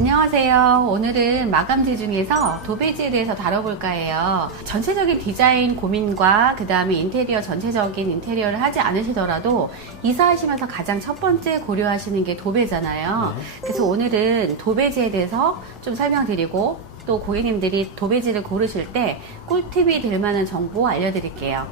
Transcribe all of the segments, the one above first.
안녕하세요. 오늘은 마감재 중에서 도배지에 대해서 다뤄볼까 해요. 전체적인 디자인 고민과 그 다음에 인테리어 전체적인 인테리어를 하지 않으시더라도 이사하시면서 가장 첫 번째 고려하시는 게 도배잖아요. 그래서 오늘은 도배지에 대해서 좀 설명드리고 또 고객님들이 도배지를 고르실 때 꿀팁이 될 만한 정보 알려드릴게요.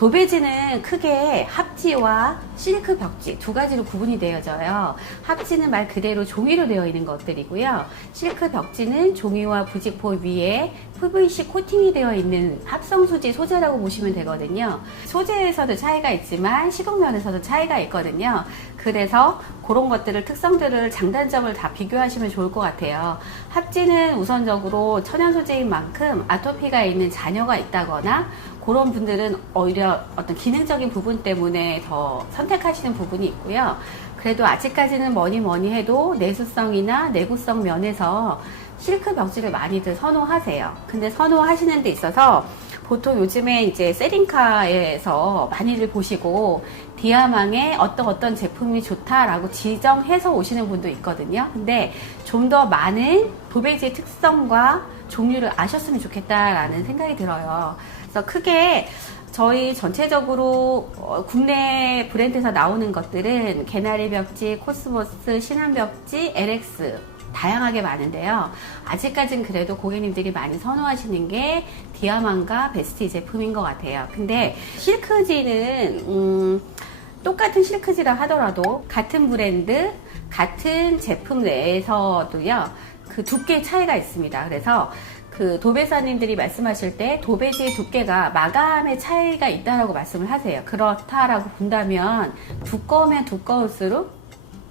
도배지는 크게 합지와 실크 벽지 두 가지로 구분이 되어져요. 합지는 말 그대로 종이로 되어 있는 것들이고요. 실크 벽지는 종이와 부직포 위에 PVC 코팅이 되어 있는 합성 소재 소재라고 보시면 되거든요. 소재에서도 차이가 있지만 시공면에서도 차이가 있거든요. 그래서 그런 것들을 특성들을 장단점을 다 비교하시면 좋을 것 같아요. 합지는 우선적으로 천연 소재인 만큼 아토피가 있는 자녀가 있다거나 그런 분들은 오히려 어떤 기능적인 부분 때문에 더 선택하시는 부분이 있고요. 그래도 아직까지는 뭐니 뭐니 해도 내수성이나 내구성 면에서 실크 벽지를 많이들 선호하세요. 근데 선호하시는 데 있어서 보통 요즘에 이제 세링카에서 많이들 보시고 디아망에 어떤 어떤 제품이 좋다라고 지정해서 오시는 분도 있거든요. 근데 좀 더 많은 도배지의 특성과 종류를 아셨으면 좋겠다라는 생각이 들어요. 그래서 크게 저희 전체적으로 어, 국내 브랜드에서 나오는 것들은 개나리 벽지, 코스모스, 신한 벽지, LX 다양하게 많은데요. 아직까진 그래도 고객님들이 많이 선호하시는 게 디아망과 베스트 제품인 것 같아요. 근데 실크지는 음, 똑같은 실크지라 하더라도 같은 브랜드, 같은 제품 내에서도요. 그 두께 차이가 있습니다. 그래서 그 도배사님들이 말씀하실 때 도배지의 두께가 마감의 차이가 있다라고 말씀을 하세요. 그렇다라고 본다면 두꺼우면 두꺼울수록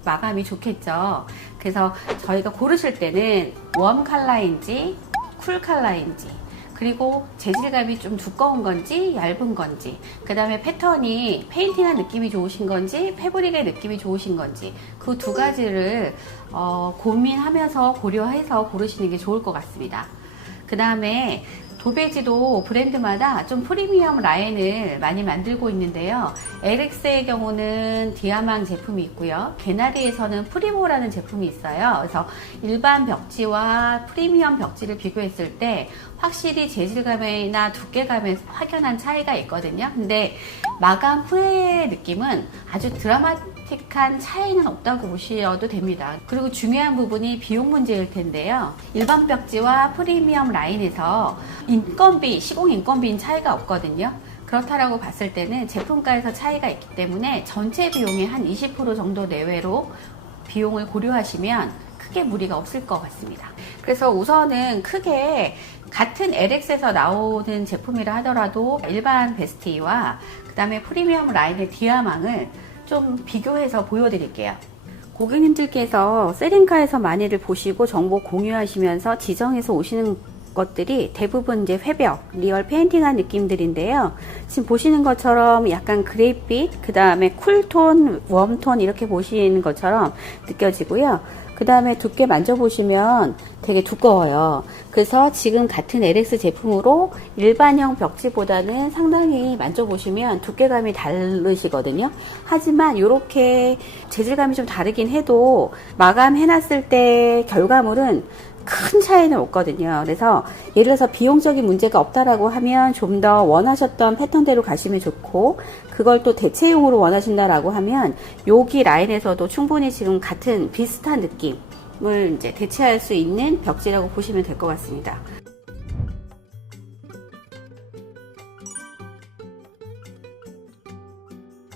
마감이 좋겠죠. 그래서 저희가 고르실 때는 웜 컬러인지 쿨 컬러인지 그리고 재질감이 좀 두꺼운 건지 얇은 건지 그 다음에 패턴이 페인팅한 느낌이 좋으신 건지 패브릭의 느낌이 좋으신 건지 그 두 가지를 어, 고민하면서 고려해서 고르시는 게 좋을 것 같습니다. 그 다음에 도배지도 브랜드마다 좀 프리미엄 라인을 많이 만들고 있는데요. LX의 경우는 디아망 제품이 있고요. 개나리에서는 프리모라는 제품이 있어요. 그래서 일반 벽지와 프리미엄 벽지를 비교했을 때 확실히 재질감이나 두께감에 확연한 차이가 있거든요. 근데 마감 후의 느낌은 아주 드라마틱한 차이는 없다고 보셔도 됩니다. 그리고 중요한 부분이 비용 문제일 텐데요. 일반 벽지와 프리미엄 라인에서 인건비, 시공 인건비인 차이가 없거든요. 그렇다라고 봤을 때는 제품가에서 차이가 있기 때문에 전체 비용의 한 20% 정도 내외로 비용을 고려하시면 크게 무리가 없을 것 같습니다. 그래서 우선은 크게 같은 LX에서 나오는 제품이라 하더라도 일반 베스티와 그 다음에 프리미엄 라인의 디아망을 좀 비교해서 보여드릴게요. 고객님들께서 세링카에서 많이들 보시고 정보 공유하시면서 지정해서 오시는 것들이 대부분 이제 회벽, 리얼 페인팅한 느낌들인데요. 지금 보시는 것처럼 약간 그레이빛, 그 다음에 쿨톤, 웜톤 이렇게 보시는 것처럼 느껴지고요. 그 다음에 두께 만져보시면 되게 두꺼워요. 그래서 지금 같은 LX 제품으로 일반형 벽지보다는 상당히 만져보시면 두께감이 다르시거든요. 하지만 이렇게 재질감이 좀 다르긴 해도 마감해놨을 때 결과물은 큰 차이는 없거든요. 그래서 예를 들어서 비용적인 문제가 없다라고 하면 좀 더 원하셨던 패턴대로 가시면 좋고 그걸 또 대체용으로 원하신다라고 하면 여기 라인에서도 충분히 지금 같은 비슷한 느낌을 이제 대체할 수 있는 벽지라고 보시면 될 것 같습니다.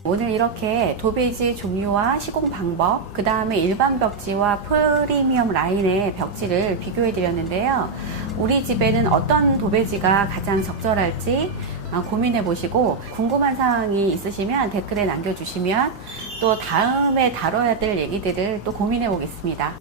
오늘 이렇게 도배지 종류와 시공 방법, 그 다음에 일반 벽지와 프리미엄 라인의 벽지를 비교해 드렸는데요. 우리 집에는 어떤 도배지가 가장 적절할지 어, 고민해 보시고 궁금한 사항이 있으시면 댓글에 남겨주시면 또 다음에 다뤄야 될 얘기들을 또 고민해 보겠습니다.